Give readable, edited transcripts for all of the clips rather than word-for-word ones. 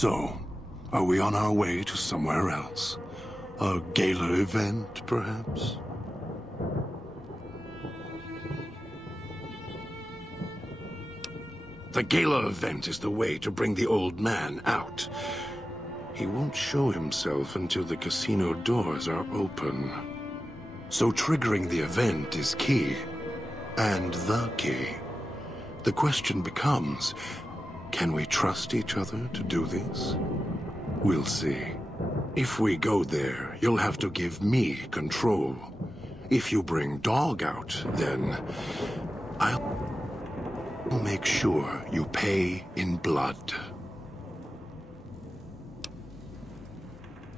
So, are we on our way to somewhere else? A gala event, perhaps? The gala event is the way to bring the old man out. He won't show himself until the casino doors are open. So triggering the event is key. And the key. The question becomes, can we trust each other to do this? We'll see. If we go there, you'll have to give me control. If you bring Dog out, then I'll make sure you pay in blood.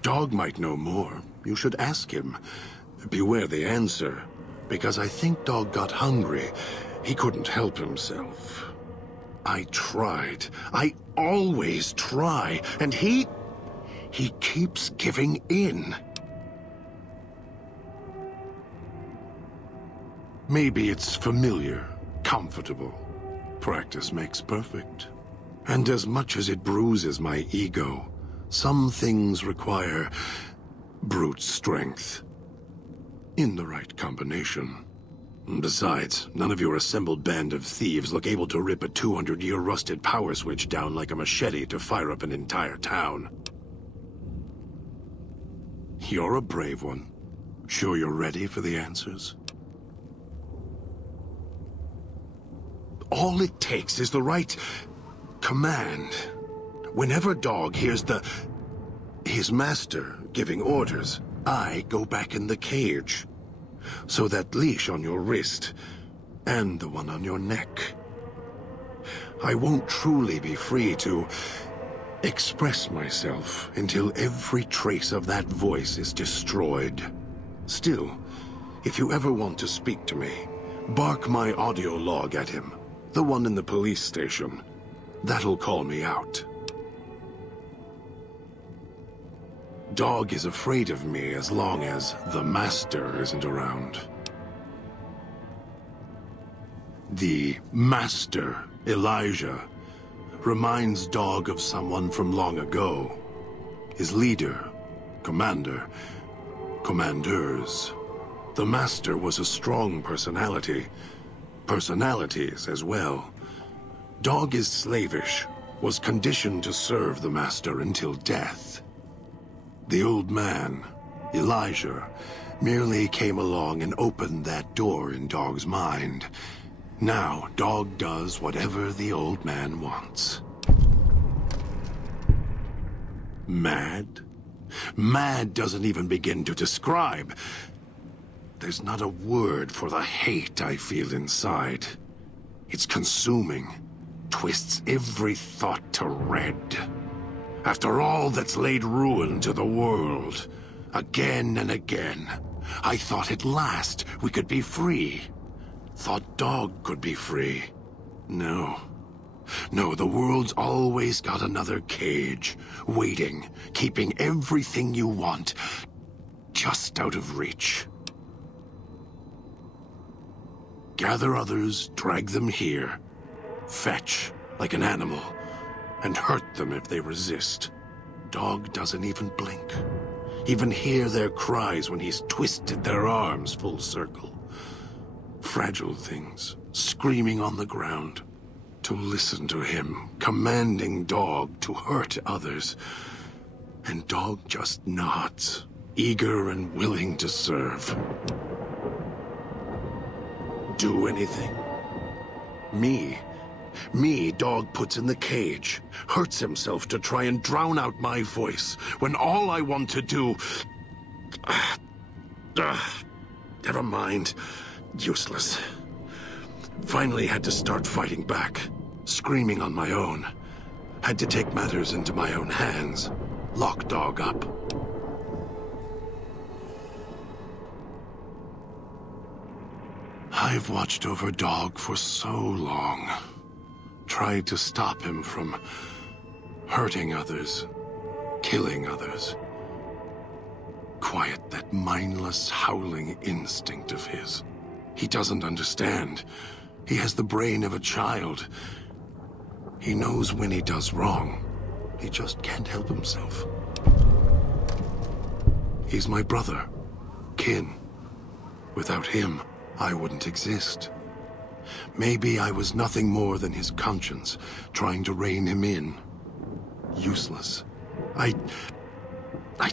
Dog might know more. You should ask him. Beware the answer, because I think Dog got hungry. He couldn't help himself. I tried. I always try, and he keeps giving in. Maybe it's familiar, comfortable. Practice makes perfect. And as much as it bruises my ego, some things require brute strength. In the right combination. Besides, none of your assembled band of thieves look able to rip a 200-year rusted power switch down like a machete to fire up an entire town. You're a brave one. Sure you're ready for the answers? All it takes is the right command. Whenever Dog hears his master giving orders, I go back in the cage. So that leash on your wrist, and the one on your neck. I won't truly be free to express myself until every trace of that voice is destroyed. Still, if you ever want to speak to me, bark my audio log at him, the one in the police station. That'll call me out. Dog is afraid of me as long as the Master isn't around. The Master, Elijah, reminds Dog of someone from long ago. His leader, commander, commanders. The Master was a strong personality. Personalities as well. Dog is slavish, was conditioned to serve the Master until death. The old man, Elijah, merely came along and opened that door in Dog's mind. Now, Dog does whatever the old man wants. Mad? Mad doesn't even begin to describe. There's not a word for the hate I feel inside. It's consuming, twists every thought to red. After all that's laid ruin to the world, again and again, I thought at last we could be free. Thought Dog could be free. No. No, the world's always got another cage, waiting, keeping everything you want just out of reach. Gather others, drag them here, fetch like an animal, and hurt them if they resist. Dog doesn't even blink. Even hear their cries when he's twisted their arms full circle. Fragile things, screaming on the ground. To listen to him, commanding Dog to hurt others. And Dog just nods, eager and willing to serve. Do anything? Me, Dog puts in the cage, hurts himself to try and drown out my voice, when all I want to do... Never mind. Useless. Finally had to start fighting back, screaming on my own. Had to take matters into my own hands, lock Dog up. I've watched over Dog for so long. Tried to stop him from hurting others, killing others. Quiet that mindless, howling instinct of his. He doesn't understand. He has the brain of a child. He knows when he does wrong, He just can't help himself. He's my brother, kin. Without him, I wouldn't exist. Maybe I was nothing more than his conscience, trying to rein him in. Useless. I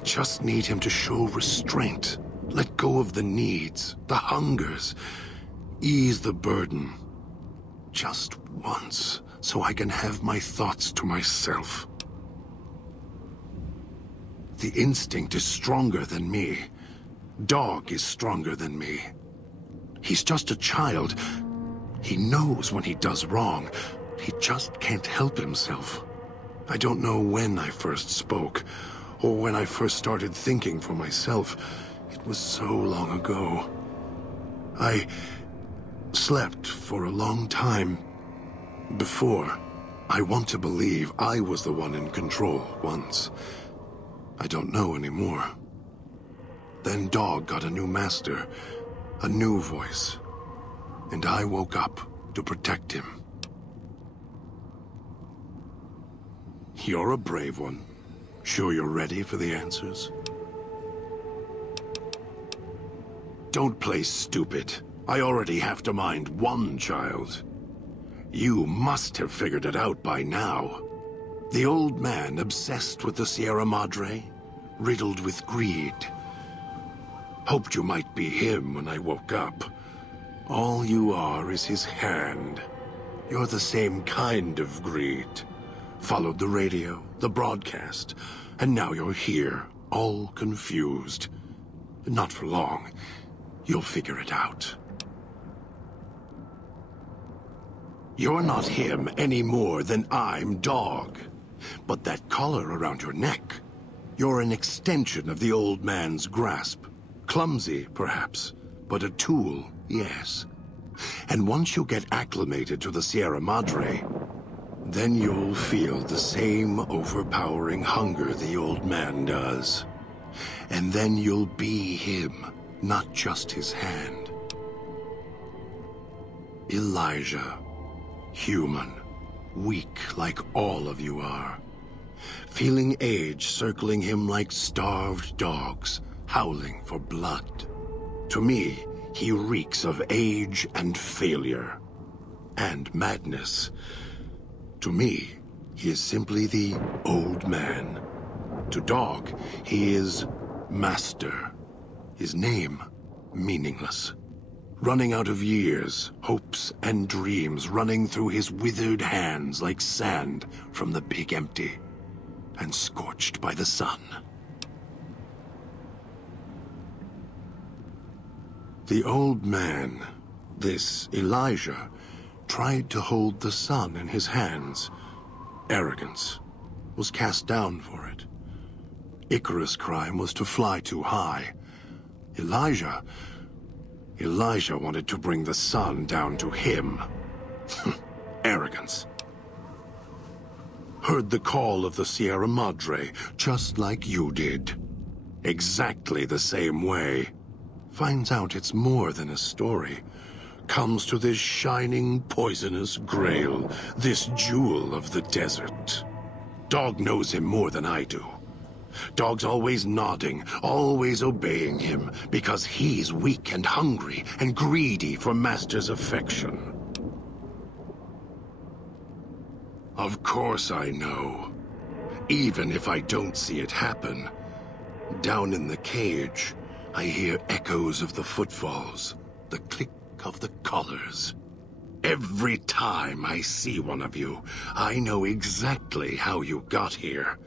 just need him to show restraint. Let go of the needs, the hungers. Ease the burden. Just once, so I can have my thoughts to myself. The instinct is stronger than me. Dog is stronger than me. He's just a child. He knows when he does wrong. He just can't help himself. I don't know when I first spoke, or when I first started thinking for myself. It was so long ago. I slept for a long time before. I want to believe I was the one in control once. I don't know anymore. Then Dog got a new master, a new voice, and I woke up to protect him. You're a brave one. Sure you're ready for the answers? Don't play stupid. I already have to mind one child. You must have figured it out by now. The old man obsessed with the Sierra Madre, riddled with greed. Hoped you might be him when I woke up. All you are is his hand. You're the same kind of greed. Followed the radio, the broadcast, and now you're here, all confused. Not for long. You'll figure it out. You're not him any more than I'm Dog. But that collar around your neck, you're an extension of the old man's grasp. Clumsy, perhaps, but a tool, yes. And once you get acclimated to the Sierra Madre, then you'll feel the same overpowering hunger the old man does. And then you'll be him, not just his hand. Elijah. Human. Weak like all of you are. Feeling age circling him like starved dogs, howling for blood. To me, he reeks of age and failure. And madness. To me, he is simply the old man. To Dog, he is Master. His name, meaningless. Running out of years, hopes and dreams running through his withered hands like sand from the big empty, and scorched by the sun. The old man, this Elijah, tried to hold the sun in his hands. Arrogance. Was cast down for it. Icarus' crime was to fly too high. Elijah wanted to bring the sun down to him. Arrogance. Heard the call of the Sierra Madre, just like you did. Exactly the same way. Finds out it's more than a story. Comes to this shining, poisonous grail, this jewel of the desert. Dog knows him more than I do. Dog's always nodding, always obeying him, because he's weak and hungry and greedy for Master's affection. Of course I know. Even if I don't see it happen. Down in the cage, I hear echoes of the footfalls, the click of the collars. Every time I see one of you, I know exactly how you got here.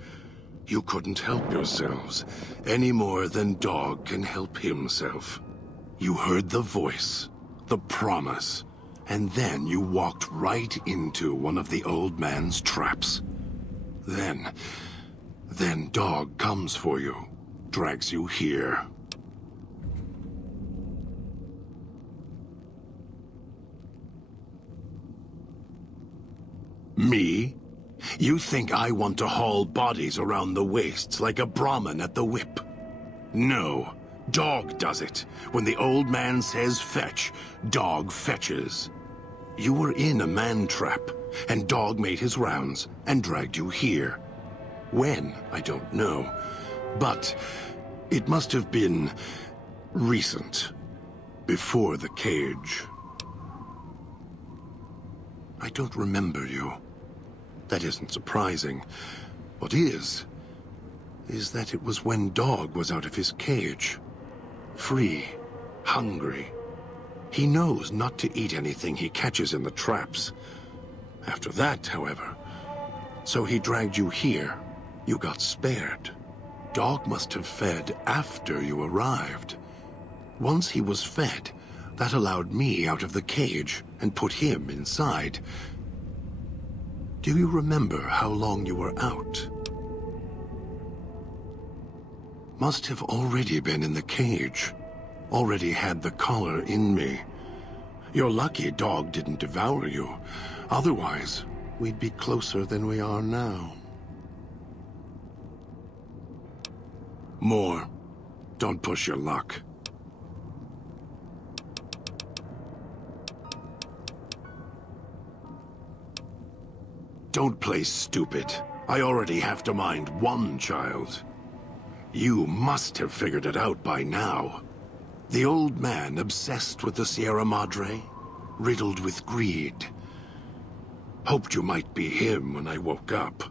You couldn't help yourselves, any more than Dog can help himself. You heard the voice, the promise, and then you walked right into one of the old man's traps. Then Dog comes for you, drags you here. Me? You think I want to haul bodies around the wastes like a Brahmin at the whip? No. Dog does it. When the old man says fetch, Dog fetches. You were in a man trap, and Dog made his rounds and dragged you here. When, I don't know. But it must have been recent. Before the cage. I don't remember you. That isn't surprising. What is that it was when Dog was out of his cage. Free. Hungry. He knows not to eat anything he catches in the traps. After that, however, so he dragged you here. You got spared. Dog must have fed after you arrived. Once he was fed, that allowed me out of the cage and put him inside. Do you remember how long you were out? Must have already been in the cage. Already had the collar in me. You're lucky Dog didn't devour you. Otherwise, we'd be closer than we are now. More. Don't push your luck. Don't play stupid. I already have to mind one child. You must have figured it out by now. The old man obsessed with the Sierra Madre, riddled with greed. Hoped you might be him when I woke up.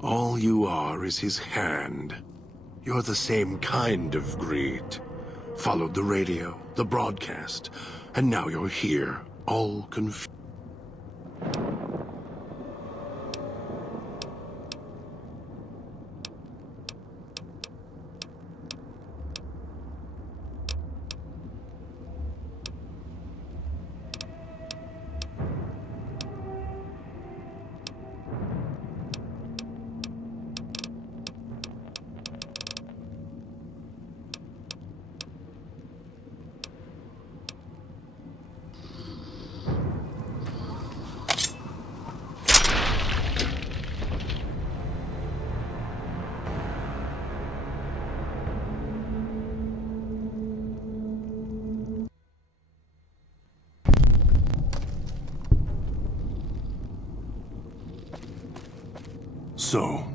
All you are is his hand. You're the same kind of greed. Followed the radio, the broadcast, and now you're here, all confused. So,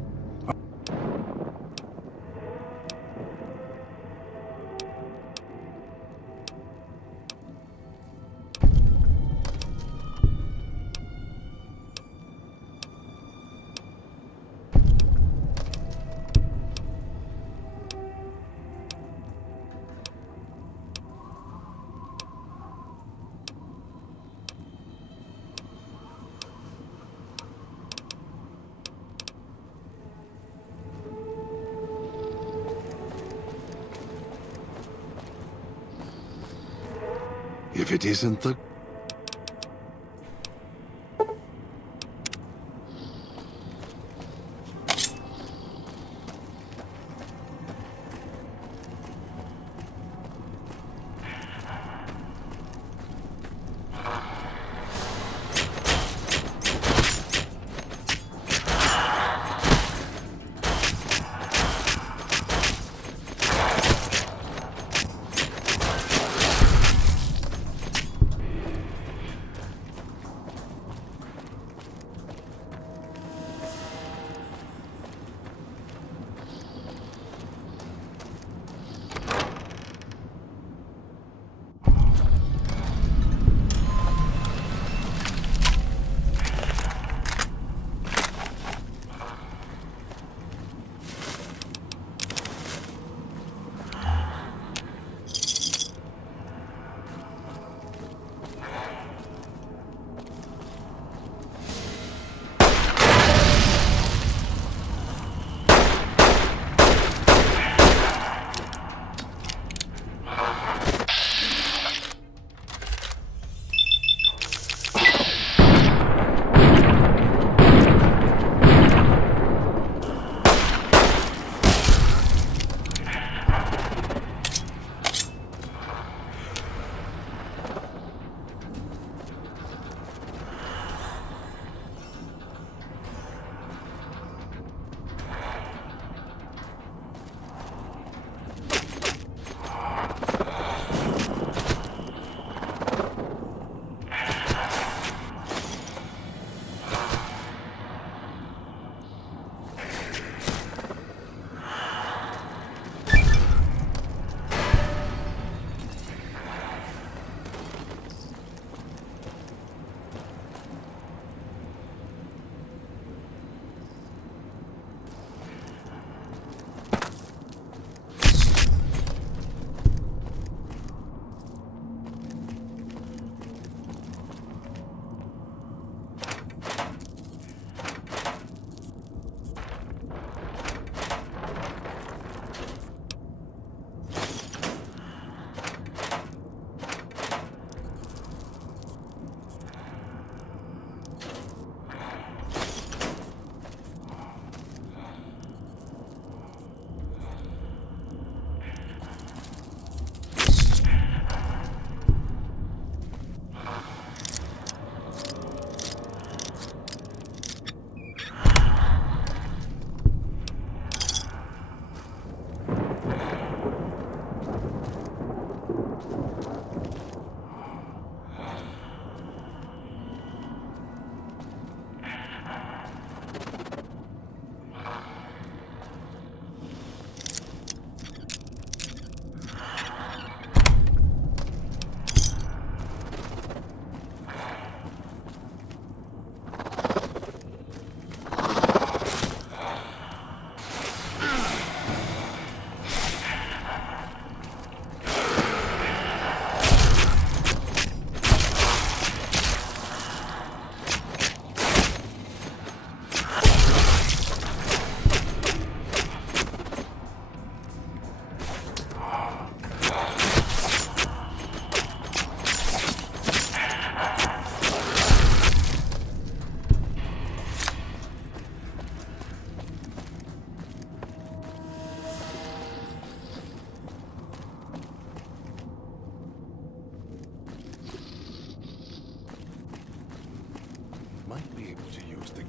if it isn't the...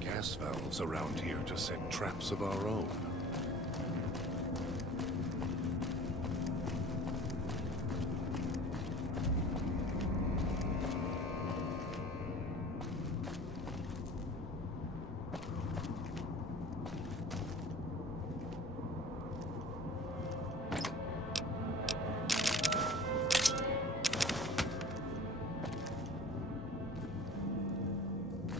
gas valves around here to set traps of our own.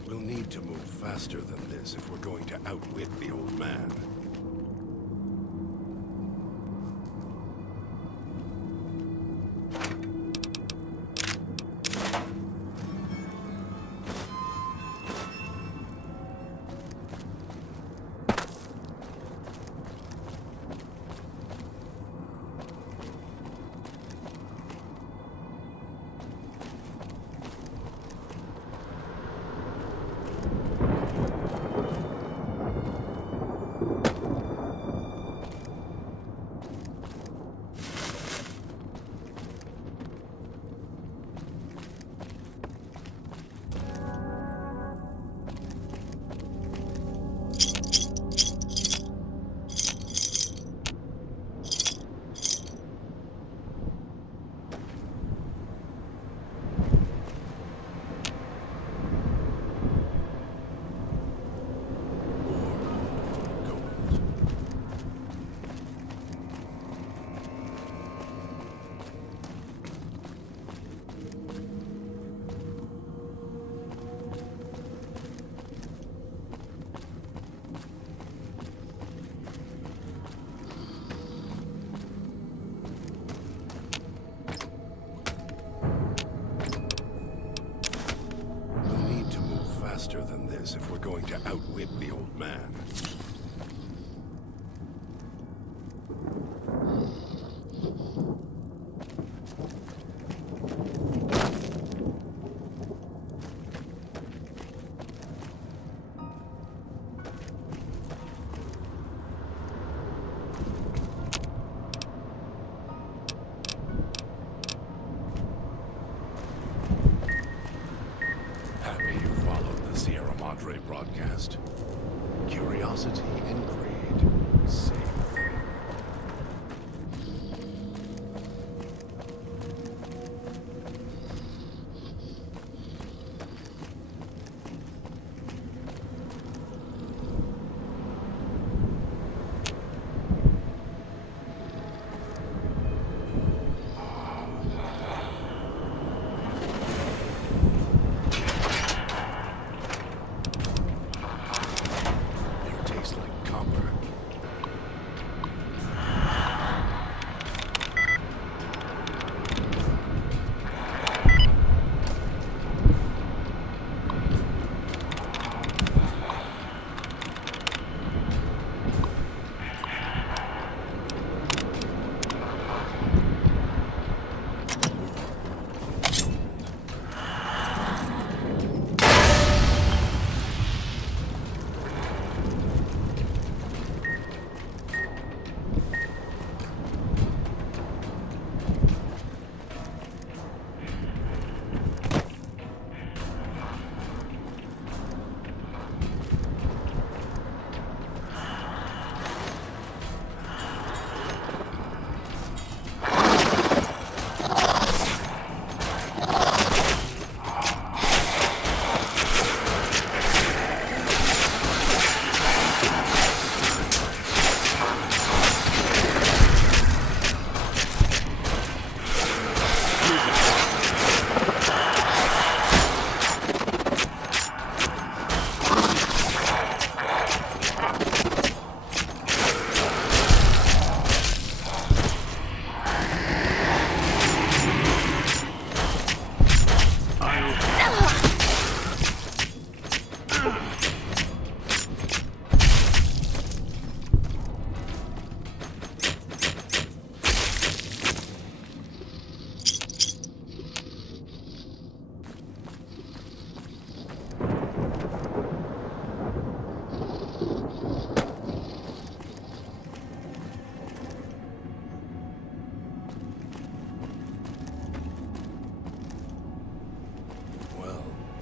We'll need to move faster than this if we're going to outwit the old man. Faster than this if we're going to outwit the old man. Broadcast. Curiosity and greed. Same thing.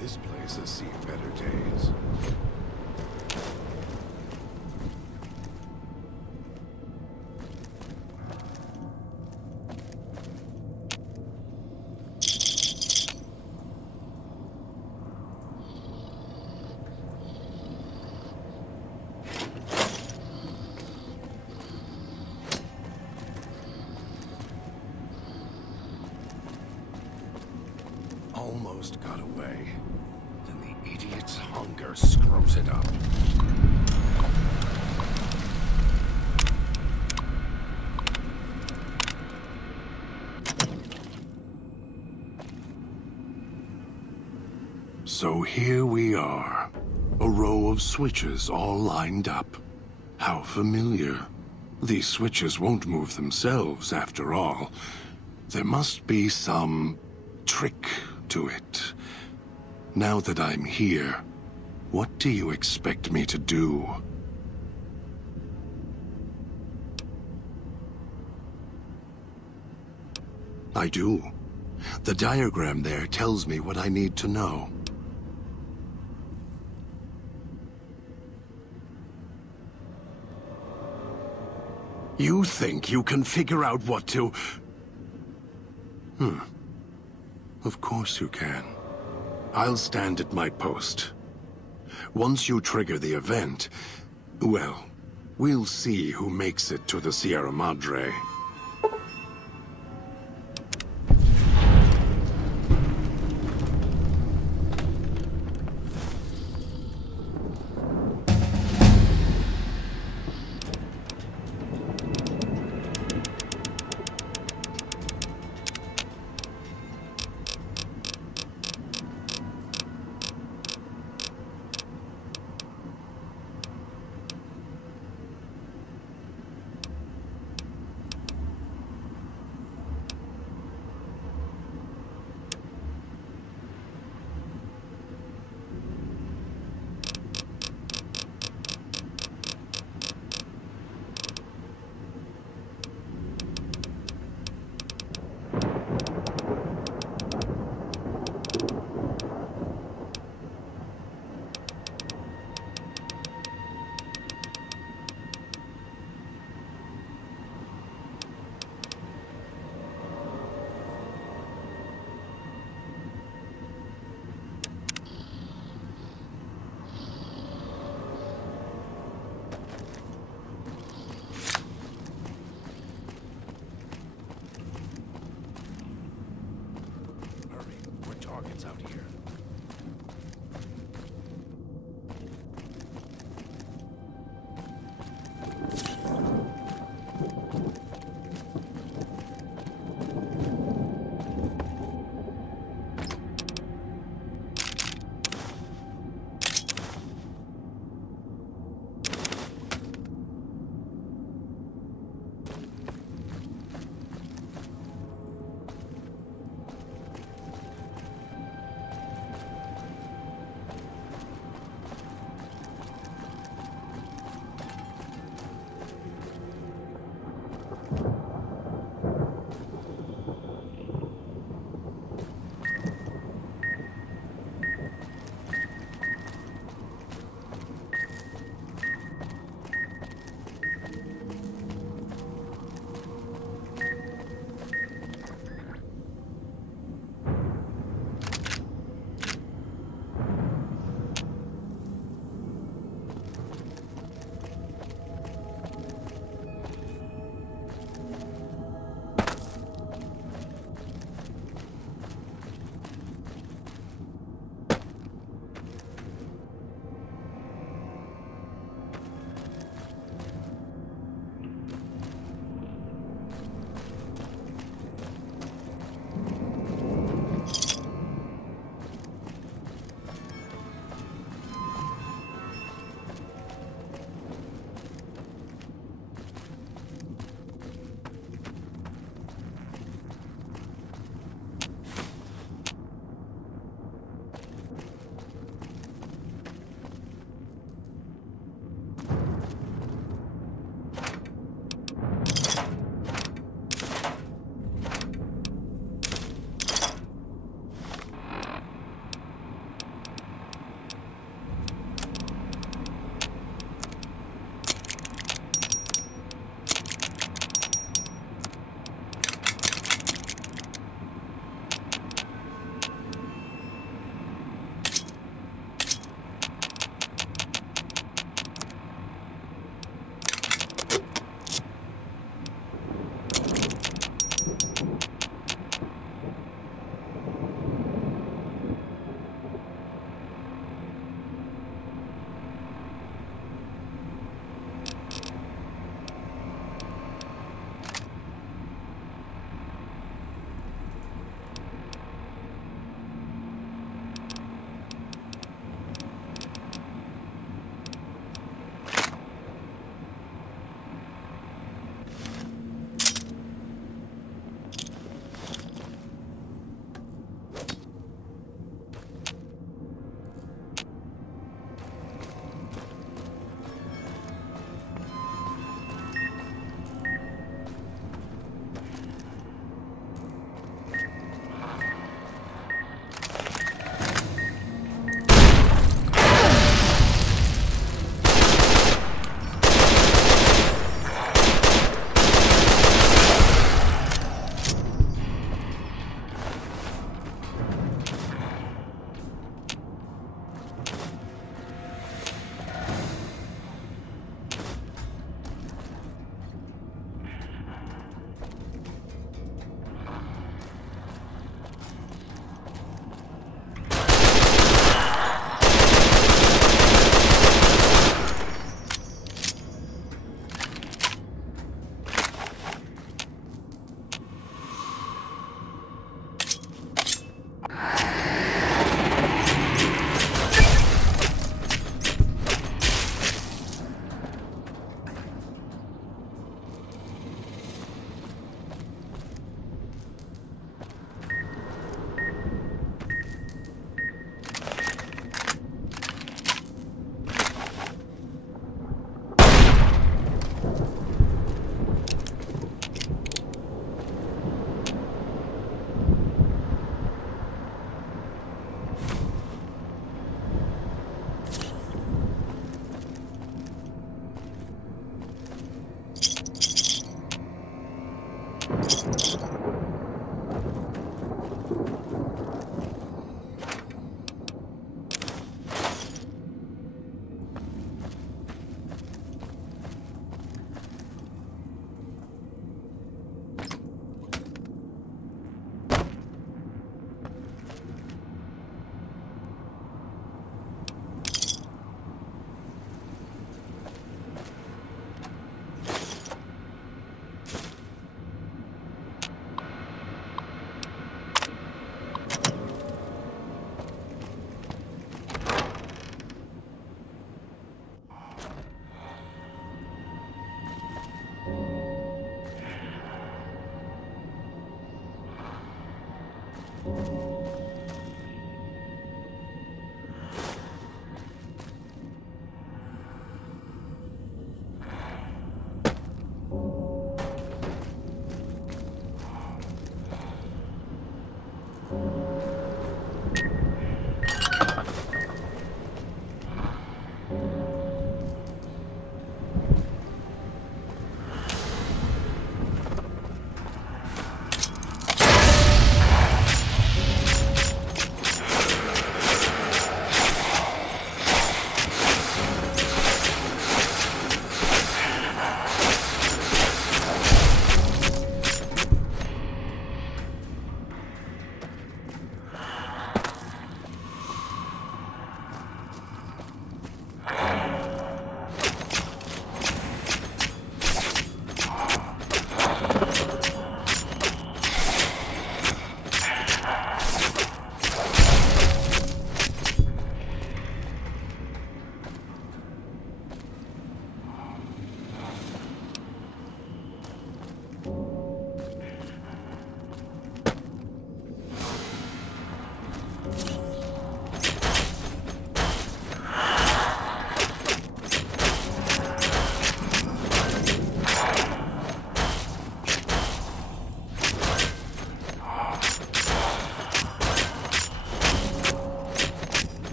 This place has seen better days. almost got away. Then the idiot's hunger screws it up. So here we are. A row of switches all lined up. How familiar. These switches won't move themselves, after all. There must be some trick to it. Now that I'm here, what do you expect me to do? I do. The diagram there tells me what I need to know. You think you can figure out what to... Of course you can. I'll stand at my post. Once you trigger the event, well, we'll see who makes it to the Sierra Madre. Targets out here.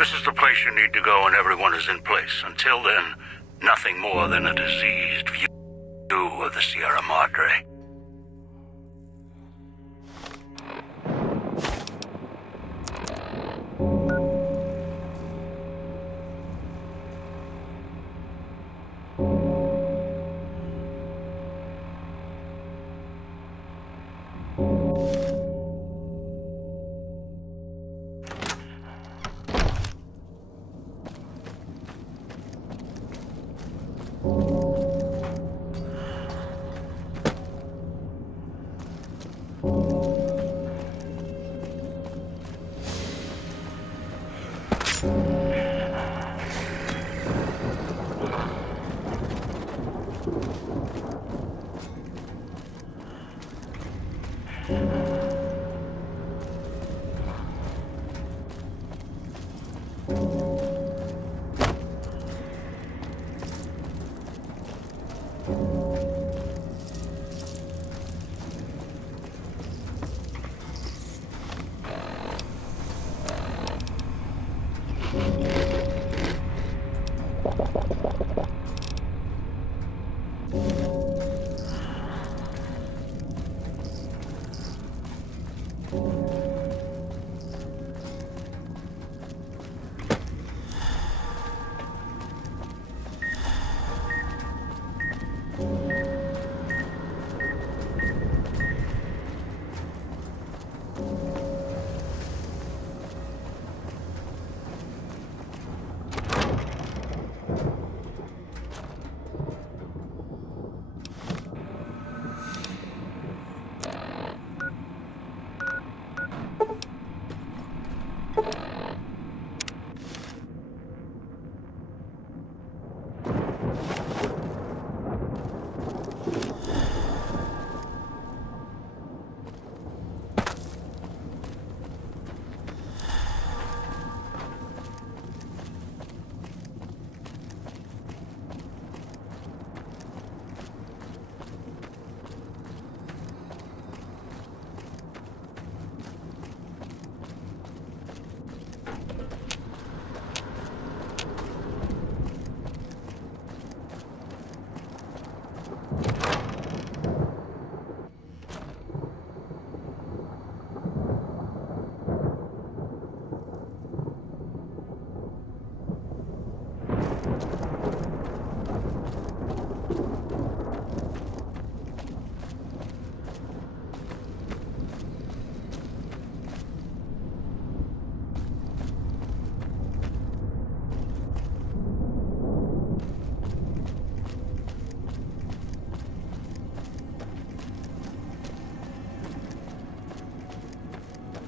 This is the place you need to go when everyone is in place. Until then, nothing more than a diseased view of the Sierra Madre.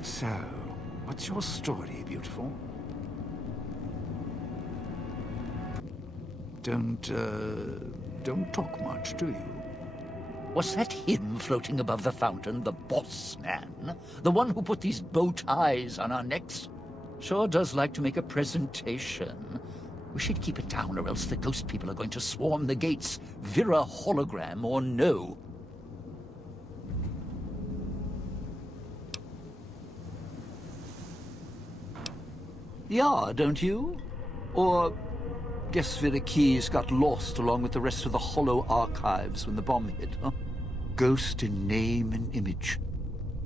So, what's your story, beautiful? Don't talk much, do you? Was that him floating above the fountain, the boss man? The one who put these bow ties on our necks? Sure does like to make a presentation. We should keep it down, or else the ghost people are going to swarm the gates, Vira hologram or no. Yeah, don't you? Or guess Vera Keys got lost along with the rest of the Hollow archives when the bomb hit, huh? Ghost in name and image.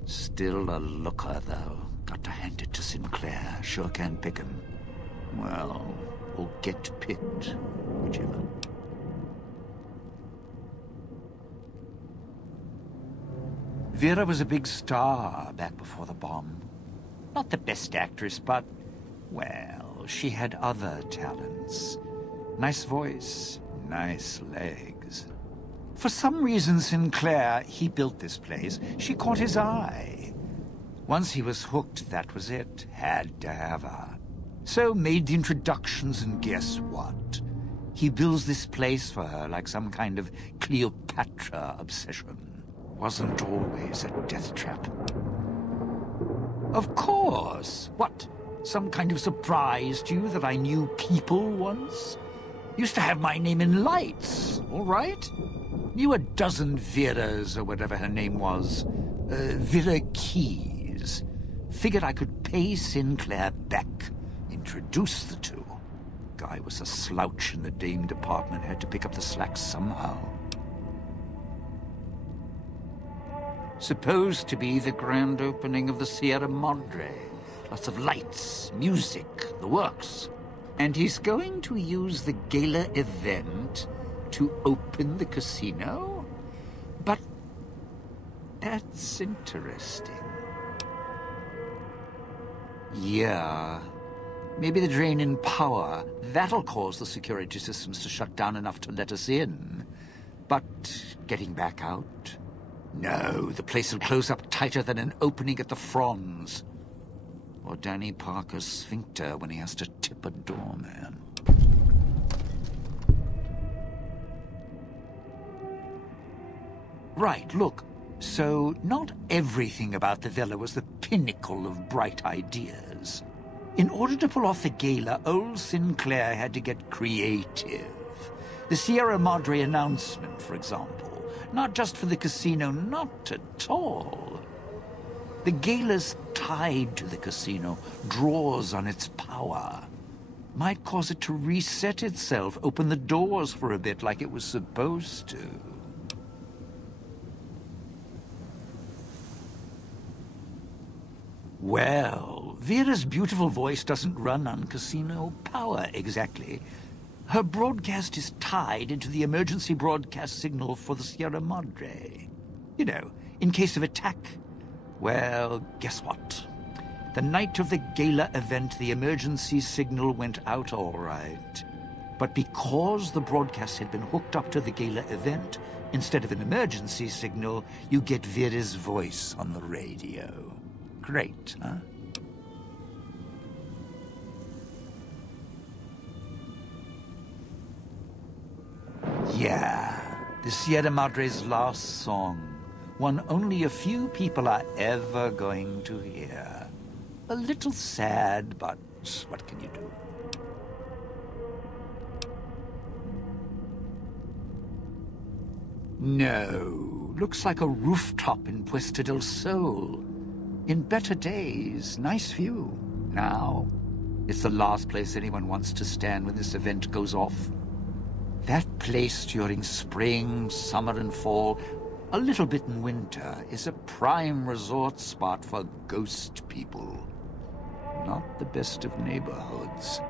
Still a looker, though. Got to hand it to Sinclair. Sure can pick him. Well, or get picked. Whichever. Vera was a big star back before the bomb. Not the best actress, but well, she had other talents. Nice voice, nice legs. For some reason, Sinclair, he built this place. She caught his eye. Once he was hooked, that was it. Had to have her. So made the introductions, and guess what? He builds this place for her like some kind of Cleopatra obsession. Wasn't always a death trap. Of course! What? Some kind of surprise to you that I knew people once? Used to have my name in lights, all right? Knew a dozen Veras, or whatever her name was. Vera Keys. Figured I could pay Sinclair back. Introduce the two. Guy was a slouch in the dame department, had to pick up the slack somehow. Supposed to be the grand opening of the Sierra Madre. Lots of lights, music, the works. And he's going to use the gala event to open the casino? But that's interesting. Yeah. Maybe the drain in power. That'll cause the security systems to shut down enough to let us in. But getting back out? No, the place will close up tighter than an opening at the Fronds. Or Danny Parker's sphincter when he has to tip a doorman. Right, look. So, not everything about the villa was the pinnacle of bright ideas. In order to pull off the gala, old Sinclair had to get creative. The Sierra Madre announcement, for example. Not just for the casino, not at all. The gala's tied to the casino, draws on its power. Might cause it to reset itself, open the doors for a bit like it was supposed to. Well, Vera's beautiful voice doesn't run on casino power exactly. Her broadcast is tied into the emergency broadcast signal for the Sierra Madre. You know, in case of attack. Well, guess what? The night of the gala event, the emergency signal went out all right. But because the broadcast had been hooked up to the gala event, instead of an emergency signal, you get Vera's voice on the radio. Great, huh? Yeah, the Sierra Madre's last song. One only a few people are ever going to hear. A little sad, but what can you do? No, looks like a rooftop in Puesta del Sol. In better days, nice view. Now, it's the last place anyone wants to stand when this event goes off. That place during spring, summer and fall, a little bit in winter, is a prime resort spot for ghost people. Not the best of neighborhoods.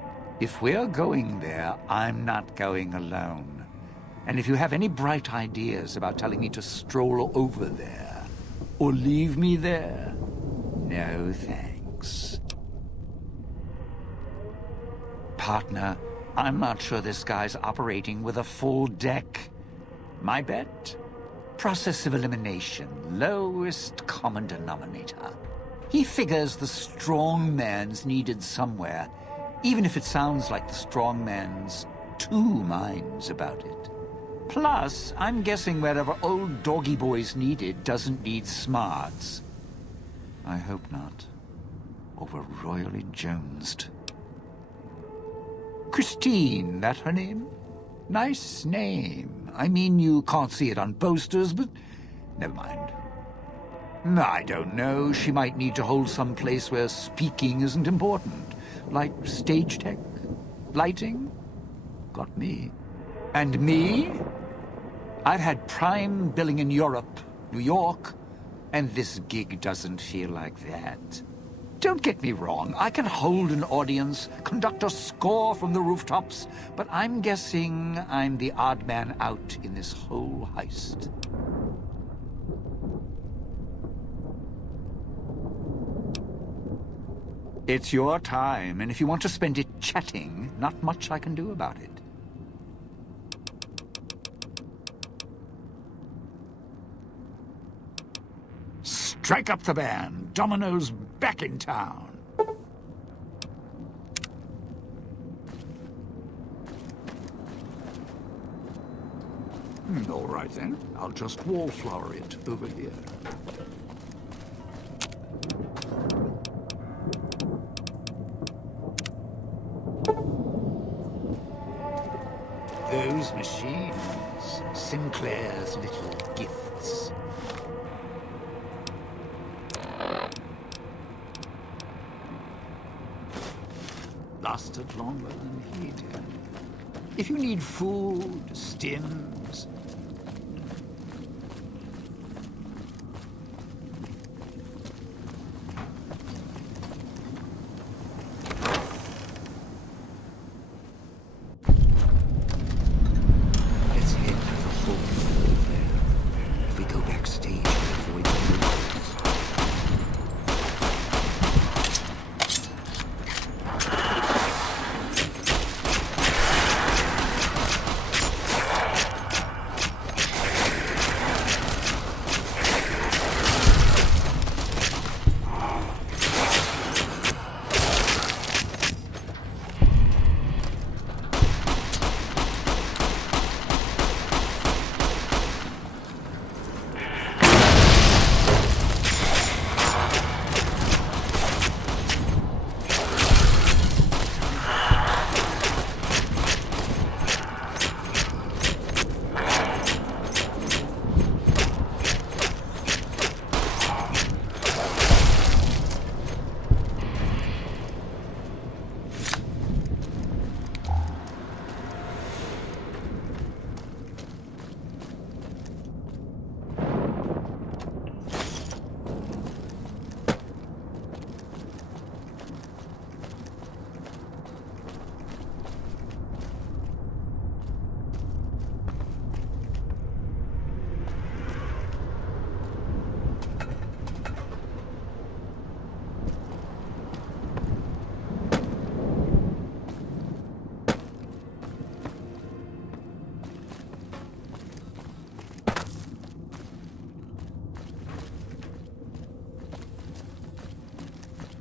If we're going there, I'm not going alone. And if you have any bright ideas about telling me to stroll over there, or leave me there, no thanks. Partner, I'm not sure this guy's operating with a full deck. My bet? Process of elimination, lowest common denominator. He figures the strong man's needed somewhere, even if it sounds like the strong man's two minds about it. Plus, I'm guessing wherever old doggy boy's needed doesn't need smarts. I hope not. Or we're royally jonesed. Christine, that her name? Nice name. I mean, you can't see it on posters, but never mind. I don't know. She might need to hold some place where speaking isn't important. Like stage tech? Lighting? Got me. And me? I've had prime billing in Europe, New York, and this gig doesn't feel like that. Don't get me wrong, I can hold an audience, conduct a score from the rooftops, but I'm guessing I'm the odd man out in this whole heist. It's your time, and if you want to spend it chatting, not much I can do about it. Strike up the band. Domino's back in town. All right, then. I'll just wallflower it over here. Those machines, Sinclair's little gifts. Lasted longer than he did. If you need food, stims... Let's head to the whole field there. If we go backstage, we'll avoid the roads.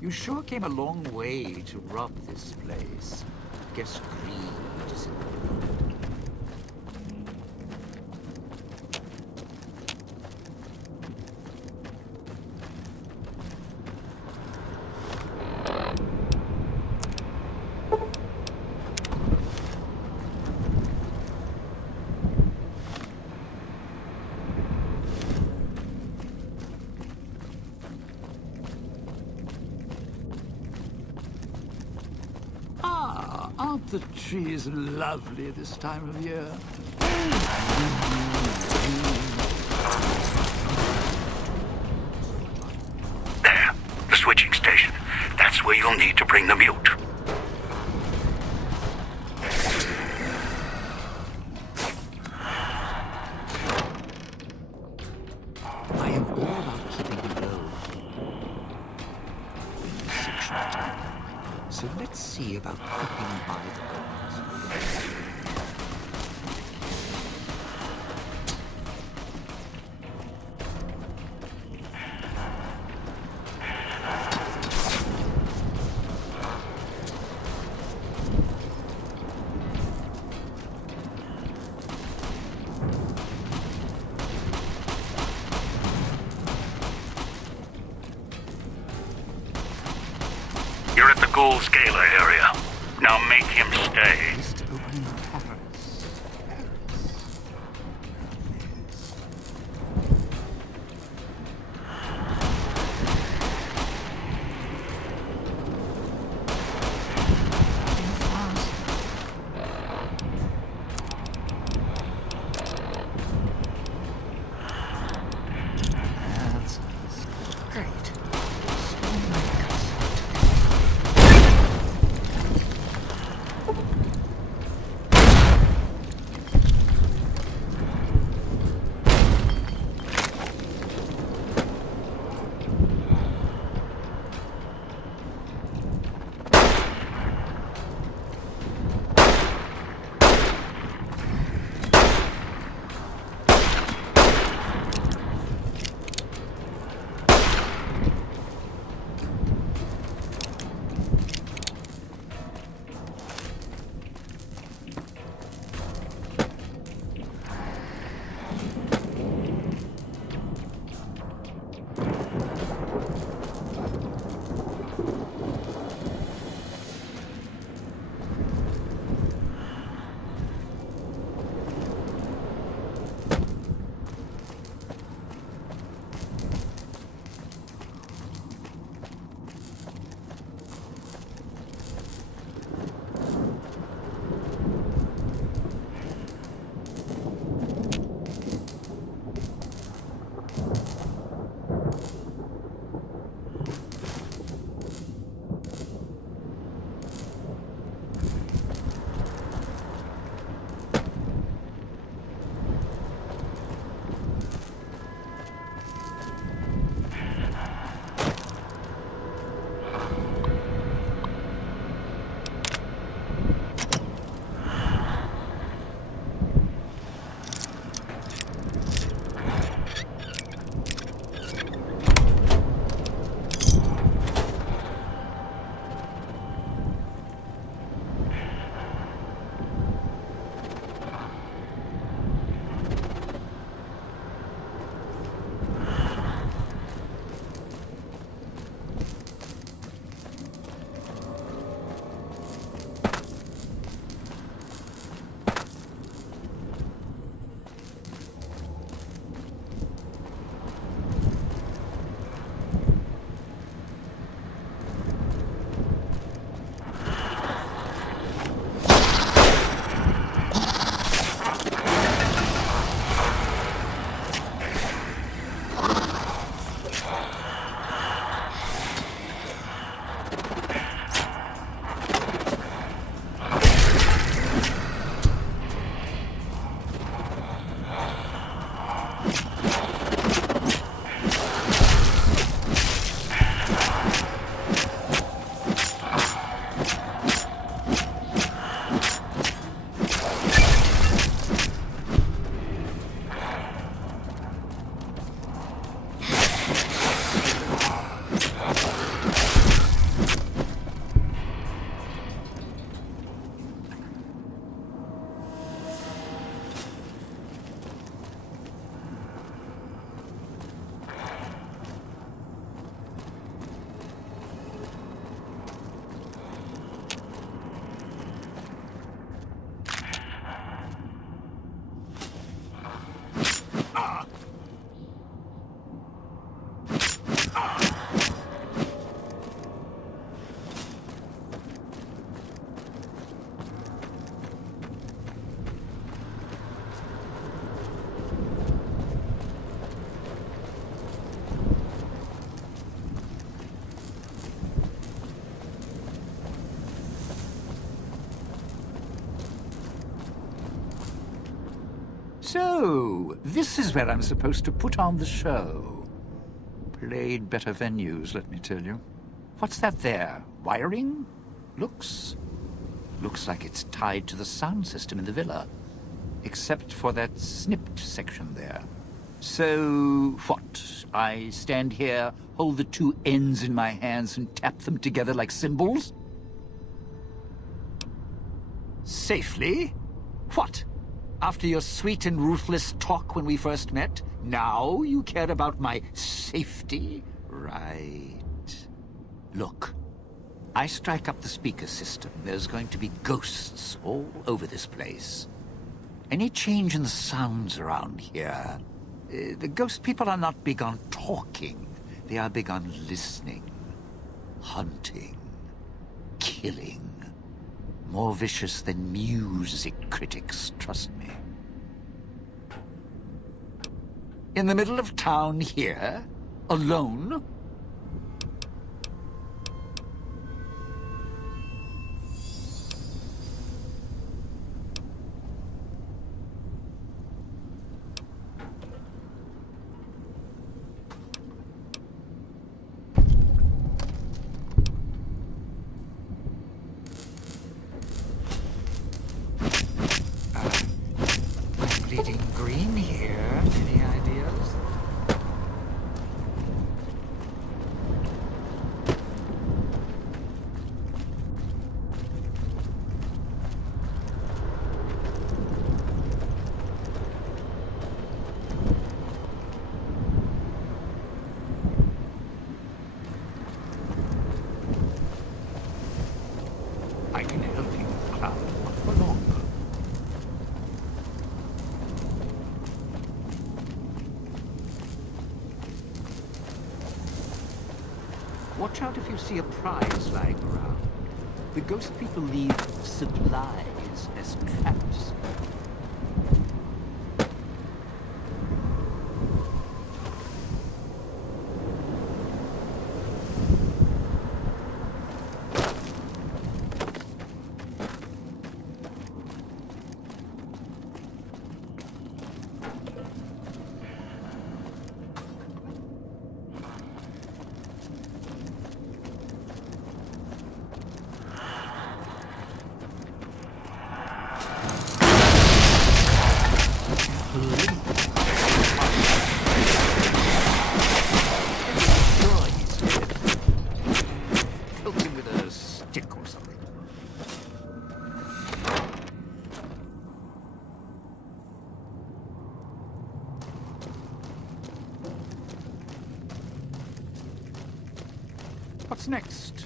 You sure came a long way to rob this place. Guess greed is in the blood. Aren't the trees lovely this time of year? There, the switching station. That's where you'll need to bring the mute. I am all about keeping it low in this section of town. So let's see about cooking by the bones. You're at the Ghoul Scalar area. Now make him stay. Just opening Paris. That's great. So, this is where I'm supposed to put on the show. Played better venues, let me tell you. What's that there? Wiring? Looks like it's tied to the sound system in the villa. Except for that snipped section there. So, what? I stand here, hold the two ends in my hands and tap them together like cymbals? Safely? What? After your sweet and ruthless talk when we first met, now you care about my safety? Right. Look, I strike up the speaker system. There's going to be ghosts all over this place. Any change in the sounds around here, the ghost people are not big on talking. They are big on listening, hunting, killing. More vicious than music critics, trust me. In the middle of town here, alone? Bleeding green here. Any ideas? I can help you, Cloud. Not for long. Watch out if you see a prize lying around. The ghost people leave supplies as traps. Poke him with a stick or something. What's next?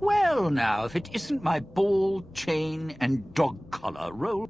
Well now, if it isn't my ball, chain, and dog collar, roll.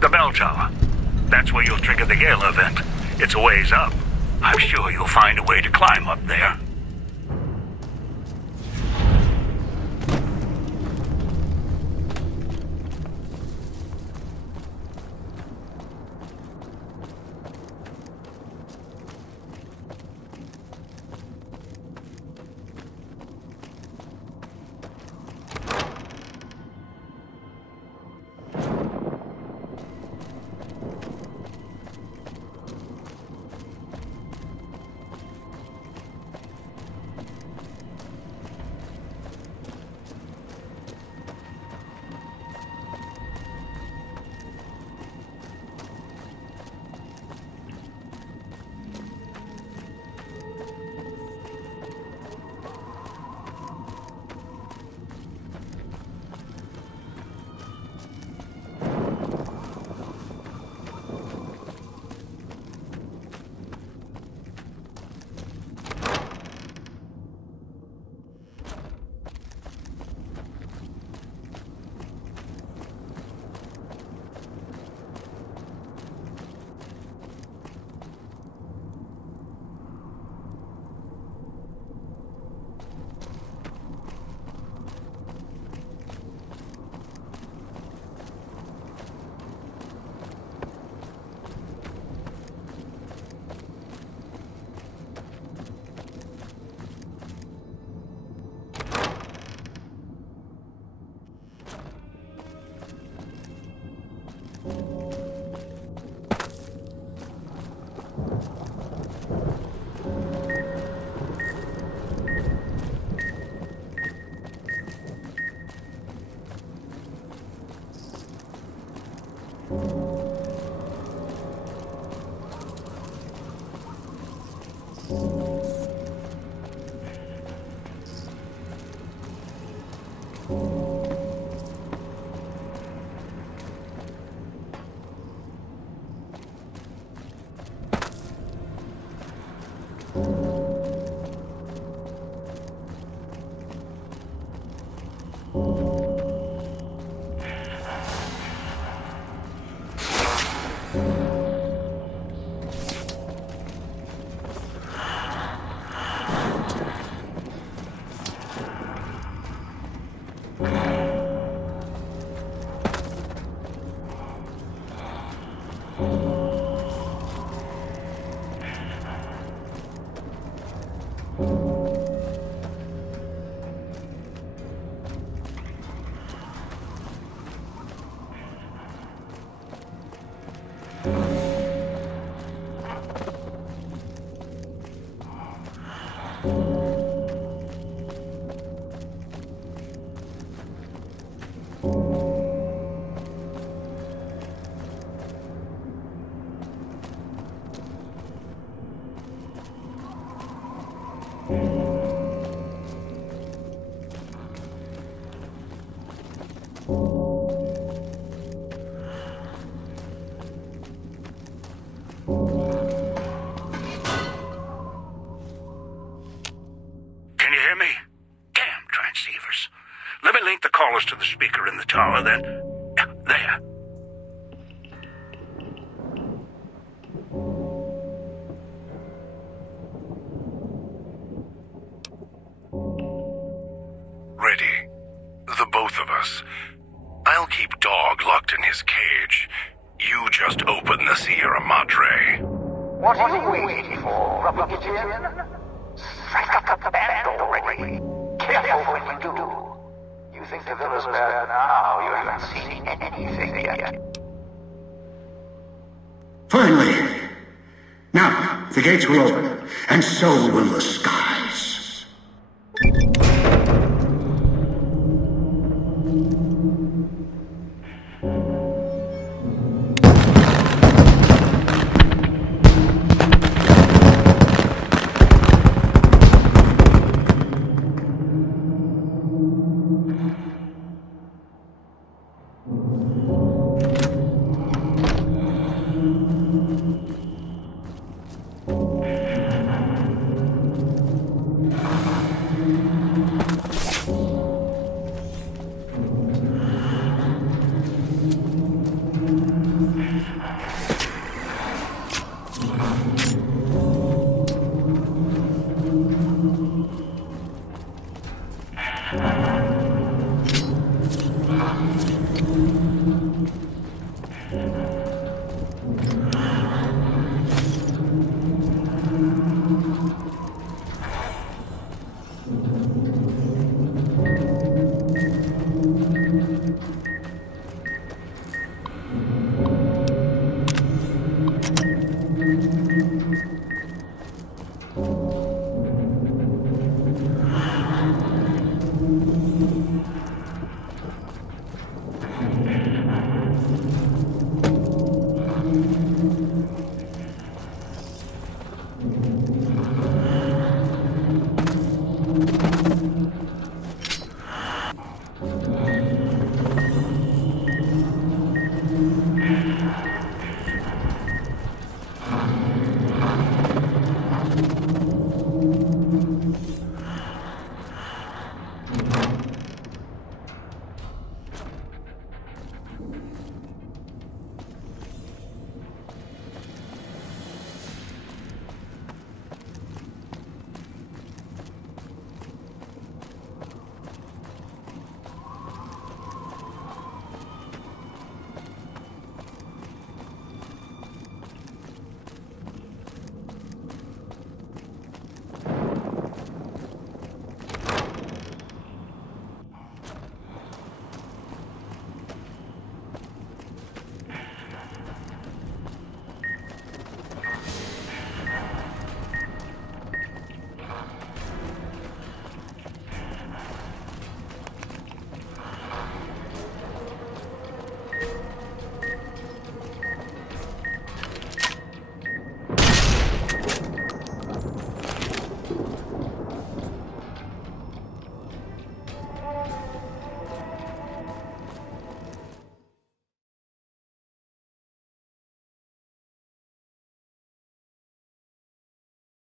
The bell tower. That's where you'll trigger the Gale event. It's a ways up. I'm sure you'll find a way to climb up there. To the speaker in the tower, then. There. Ready. The both of us. I'll keep Dog locked in his cage. You just open the Sierra Madre. What are you waiting for? Rubbing it in? Strike up the band already. Careful when you do. You think the villa's bad now? You haven't seen anything yet. Finally! Now, the gates will open, and so will the skies.